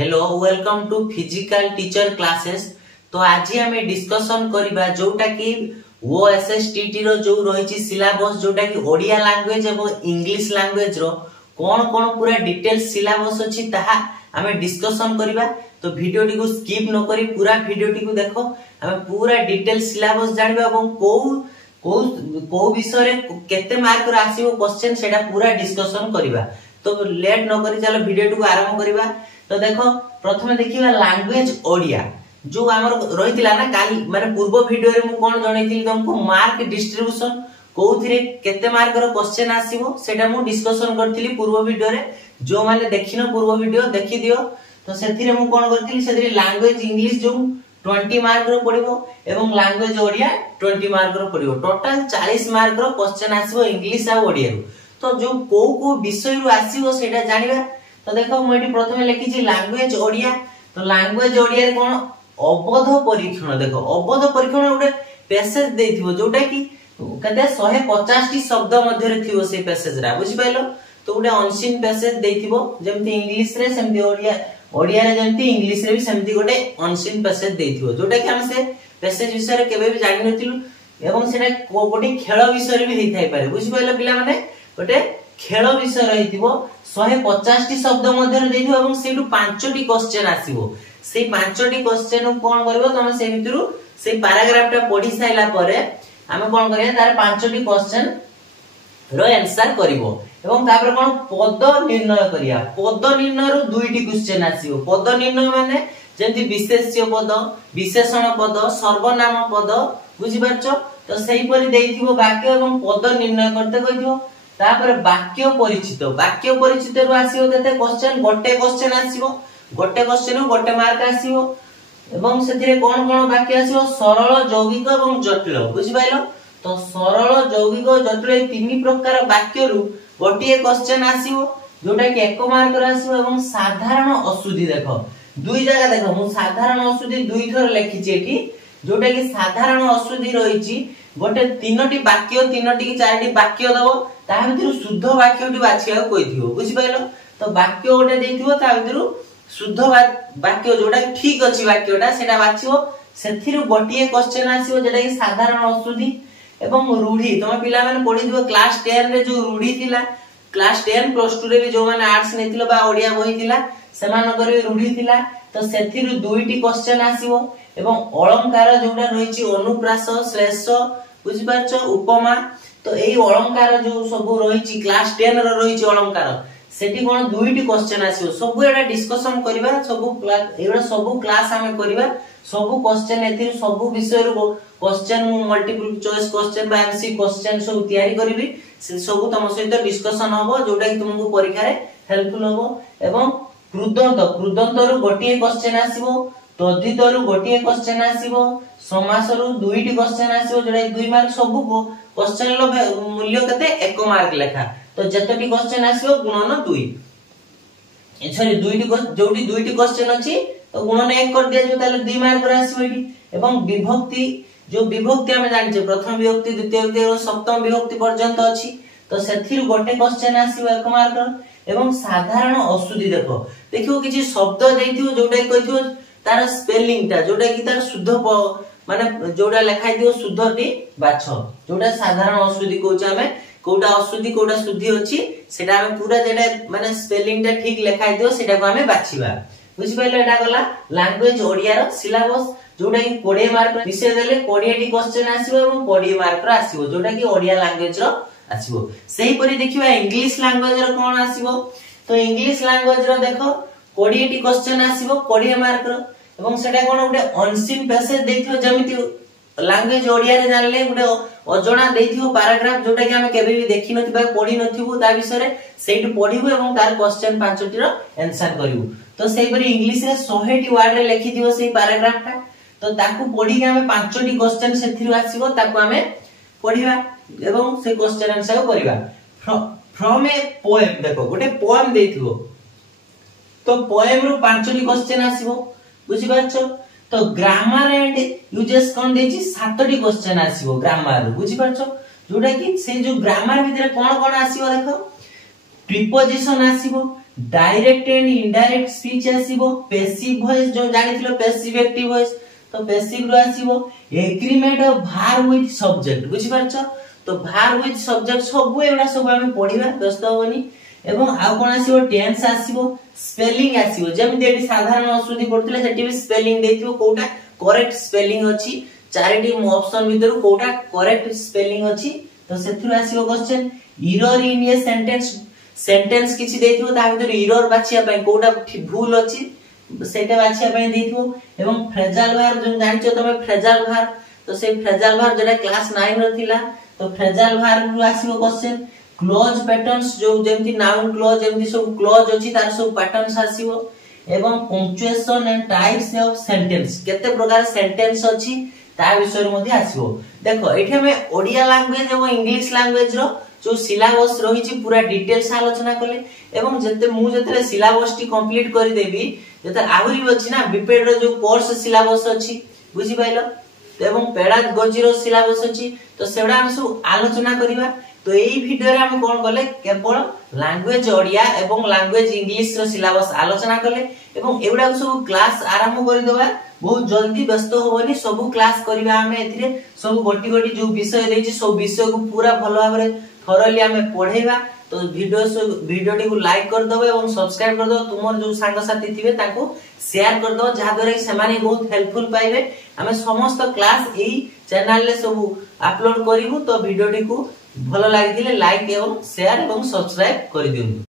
Hello welcome to physical teacher classes. तो आज आम डिस्कसन करबा जोटा कि ओएसएसटीटी रो जो रही सिलेबस जोटा कि ओडिया लैंग्वेज एवं इंग्लिश लैंग्वेज रो कौन कौन पूरा डिटेल सिलेबस अछि ताहा आम डिस्कसन करबा। तो वीडियो टी को स्किप न करी पूरा वीडियो टी को देखो, आम पूरा डिटेल सिलेबस जानबा एवं को को विषय रे केते मार्क रो आसीबो क्वेश्चन सेटा पूरा डिस्कसन करबा। तो लेट न करी चलो वीडियो को आरंभ करबा। तो देखो प्रथमे देखिबा लैंग्वेज ओडिया जो हमर रहितिला ना काल माने पूर्व वीडियो रे मु कोन जणैतिली तुमको मार्क डिस्ट्रीब्यूशन कोउथिरे केते मार्क रो क्वेश्चन आसीबो सेटा मु डिस्कशन करथिली पूर्व वीडियो रे। जो माने देखिनो पूर्व वीडियो देखि दियो। तो सेथिरे मु कोन करथिली सेथिरे लैंग्वेज इंग्लिश जो 20 मार्क रो पडिबो एवं लैंग्वेज ओडिया 20 मार्क रो पडिबो। टोटल 40 मार्क रो क्वेश्चन आसीबो इंग्लिश आ ओडिया रो। तो जो को विषय रो आसीबो सेटा जानिबा। तो देखो मुझे प्रथमे लिखी छी लैंग्वेज ओडिया। तो लैंग्वेज ओडिया रे कोन अवध परीक्षण, देखो अवध परीक्षण गोटे पैसेज देथिबो जोटा कि कते 150 टी शब्द मध्य रे थिबो से पैसेज रा बुझि पाइलो। तो गोटे अनसीन पैसेज देथिबो जेमति इंग्लिश रे सेमति ओडिया रे जेमति इंग्लिश रे भी सेमति गोटे अनसीन पैसेज देथिबो जोटा कि हम से पैसेज विषय रे केबे भी जानि नथिलु एवं सेटा गोटे खेल विषय रे भी हेइ थाइ पारे बुझि पाइलो। पिला माने गोटे खेल विषय रहिथिबो 150 टी शब्द मध्य रे देथिबो एवं सेटु 5 टी क्वेश्चन आसीबो। से 5 टी क्वेश्चन कोन करबो तमे से भितरु से पैराग्राफ टा पढी साइला परे हमें कोन करिया तार 5 टी क्वेश्चन रो आंसर करिवो एवं तापर कोन पद निर्णय करिया। पद निर्णय रो 2 टी क्वेश्चन आसीबो। पद निर्णय माने जेंति विशेष्य पद, विशेषण पद, सर्वनाम पद बुझि पाछो। तो सेही परि देइथिबो वाक्य एवं पद निर्णय करते कहिथिबो। तापर वाक्य परिचित रु आसीबो केते क्वेश्चन, गोटे क्वेश्चन आसीबो। गोटे क्वेश्चन गोटे मार्क आसीबो एवं सेथिरे कोन कोन वाक्य आसीबो सरल, यौगिक एवं जटिल बुझि पाइलो। तो सरल, यौगिक और जटिल ए तीन प्रकार वाक्य रु गोटे क्वेश्चन आसीबो जोटा कि 1 मार्क रो आसीबो एवं साधारण अशुद्धि। देखो दुई जगह देखो मु साधारण अशुद्धि दुई थर लिखिछि एठी जोटा कि साधारण अशुद्धि रहिछि गोटे 3टी वाक्य 3टी कि 4टी वाक्य दबो ता भितरु शुद्ध वाक्यटी बाछिया कहिथिबो बुझि पाइलो। तो वाक्य गोटे देथिबो ता भितरु शुद्ध वाक्य जोटा ठीक अछि वाक्यटा सेटा बाछिबो। सेथिरु गोटिए क्वेश्चन आसीबो जेटा कि साधारण अशुद्धि एवं रूढ़ी। तमे पिला माने पढि दिबो क्लास 10 रे जो रूढ़ी थिला, क्लास 10 प्लस 2 रे भी जो माने आर्ट्स नेथिलो बा ओडिया बही थिला सेमानकर भी रूढ़ी थिला। तो सेथिरु 2टी क्वेश्चन आसीबो एवं अलंकार जोटा रहिछि अनुप्रास, श्लेष बुझि पाछो, उपमा। तो एई अलंकार जो सब रहिछि क्लास 10 रो रहिछि अलंकार सेठी कोन 2टी क्वेश्चन आसीबो। सब एडा डिस्कशन करबा, सब क्लास एडा सब क्लास हमें करबा। सब क्वेश्चन एथि सब विषय रो क्वेश्चन मु मल्टीपल चॉइस क्वेश्चन बा एमसी क्वेश्चन सब तयारी करबी। से सब तम सहित डिस्कशन हबो जोटा कि तुमको परीक्षा रे हेल्पफुल हबो। एवं कृदंत रो गोटिए क्वेश्चन आसीबो, तद्धित रो गोटिए क्वेश्चन आसीबो, समास रो 2टी क्वेश्चन आसीबो जोटा 2 मार्क। सब को क्वेश्चन लो मूल्य कते 1 मार्क लेखा। तो जतटी क्वेश्चन आसीबो गुणन 2 सॉरी 2टी जोटी 2टी क्वेश्चन अछि तो गुणन 1 कर दिया जो ताले 2 मार्क रे आसीबो एठी। एवं विभक्ति जो विभक्ति हम जानि जे प्रथम विभक्ति, द्वितीय विभक्ति और सप्तम विभक्ति पर्यंत अछि। तो सेथिरु गोटे क्वेश्चन आसीबो 1 मार्क एवं साधारण अशुद्धि। देखो किछि शब्द देथिबो जोटा कहिथिबो तार स्पेलिंग ता जोटा कि तार शुद्ध माने जोटा लिखाइ दियो शुद्धटी बाछ जोटा साधारण अशुद्धि कहउछ। हमें कोटा अशुद्धि कोटा शुद्धि अछि सेटा हमें पूरा जेटा माने स्पेलिंग ता ठीक लिखाइ दियो सेटा को हमें बाछिबा बुझि पाइलो। एटा गला लैंग्वेज ओडिया रो सिलेबस जोटा कि 20 मार्क विषय देले 20 टी क्वेश्चन आसीबो एवं 20 मार्क रो आसीबो जोटा कि ओडिया लैंग्वेज रो आसीबो। सेही परि देखिबा इंग्लिश लैंग्वेज रो कोन आसीबो। तो इंग्लिश लैंग्वेज रो देखो 20 टी क्वेश्चन आसीबो 20 मार्क रो एवं सेटा कोन गोटे अनसीन पैसेज देथियो जेमिति लैंग्वेज ओडिया रे जानले गोटे अजणा देथियो पैराग्राफ जोटा कि हम केबे भी देखि नथिबा पढि नथिबो ता विषय रे सेइट पढिबो एवं तार क्वेश्चन 5 टी रो आंसर करिवो। तो सेही परि इंग्लिश रे 100 टी वर्ड रे लिखि दियो सेही पैराग्राफ टा। तो ताकू पढि के हम 5 टी क्वेश्चन सेथिरु आसीबो ताकू हमें पढिबा एवं से क्वेश्चन आंसर करिबा। फ्रॉम ए पोएम देखो गोटे पोएम देथिबो तो पोएम रो 5 टी क्वेश्चन आसीबो बुझि पाछो। तो ग्रामर एंड यूजेस कोन देछि 7 टी क्वेश्चन आसीबो ग्रामर बुझि पाछो जोटा कि से जो ग्रामर भितरे कोन कोन आसीबो देखो प्रीपोजिशन आसीबो, डायरेक्ट एंड इनडायरेक्ट स्पीच आसीबो पैसिव वॉइस जो जानिथिलो पैसिव एक्टिव वॉइस तो पैसिव रो आसीबो agreement of verb with subject बुझि पारछो तो भार विथ सब्जेक्ट सब एडा सब हम पढिबा व्यस्त होबनी एवं आ कोन आसीबो टेंस आसीबो स्पेलिंग आसीबो जेमि एडी साधारण अश्रुति पढतिले सेठी भी स्पेलिंग देथिबो कोटा करेक्ट स्पेलिंग अछि चारिटी ऑप्शन भीतर कोटा करेक्ट स्पेलिंग अछि तो सेथुर आसीबो question error in a sentence किछि देथिबो ता भीतर एरर बाछिया पय कोटा भूल अछि सेटा बाछिया पय देथिबो एवं फ्रेजाल भार जो जानिचो तमे फ्रेजाल भार तो से फ्रेजाल भार जेटा क्लास 9 रो थिला तो फ्रेजाल भार रु आसीबो क्वेश्चन क्लोज पैटर्न्स जो जेमति नाउन क्लोज जेमति सब क्लोज अछि तार सब पैटर्न्स आसीबो एवं punctuation and types of sentence केते प्रकार सेंटेंस अछि ता विषय मध्ये आसीबो देखो एठी हमें ओडिया लैंग्वेज एवं इंग्लिश लैंग्वेज रो जो सिलेबस रही छी पूरा डिटेल्स आलोचना कले एवं जते मु जते सिलेबस टी कंप्लीट करि देबी जते आहुरी अछि ना बीपेड रो जो कोर्स सिलेबस अछि बुझि पाइलो एवं पेडा गजी रो सिलेबस अछि तो सेडा हम सब आलोचना करिवा तो एई वीडियो रे हम कोन कले केवल लैंग्वेज ओडिया एवं लैंग्वेज इंग्लिश रो सिलेबस आलोचना कले एवं एवडा सब क्लास आरंभ करि देबा बहुत जल्दी व्यस्त होबनी सब क्लास करिवा हमें एथिरे सब गोटी गोटी जो विषय देछि सब विषय को पूरा भलो भाबरे थोरली हमें पढेबा तो वीडियो टी को लाइक कर दबो एवं सब्सक्राइब कर दो तुमर जो संग साथी थिबे ताको शेयर कर दो जहा द्वारा कि सेमाने बहुत हेल्पफुल पाइबे हमें समस्त क्लास एई चैनल ले सब अपलोड करिवु तो वीडियो टी को भलो लागिले लाइक एवं शेयर एवं सब्सक्राइब कर दियौ।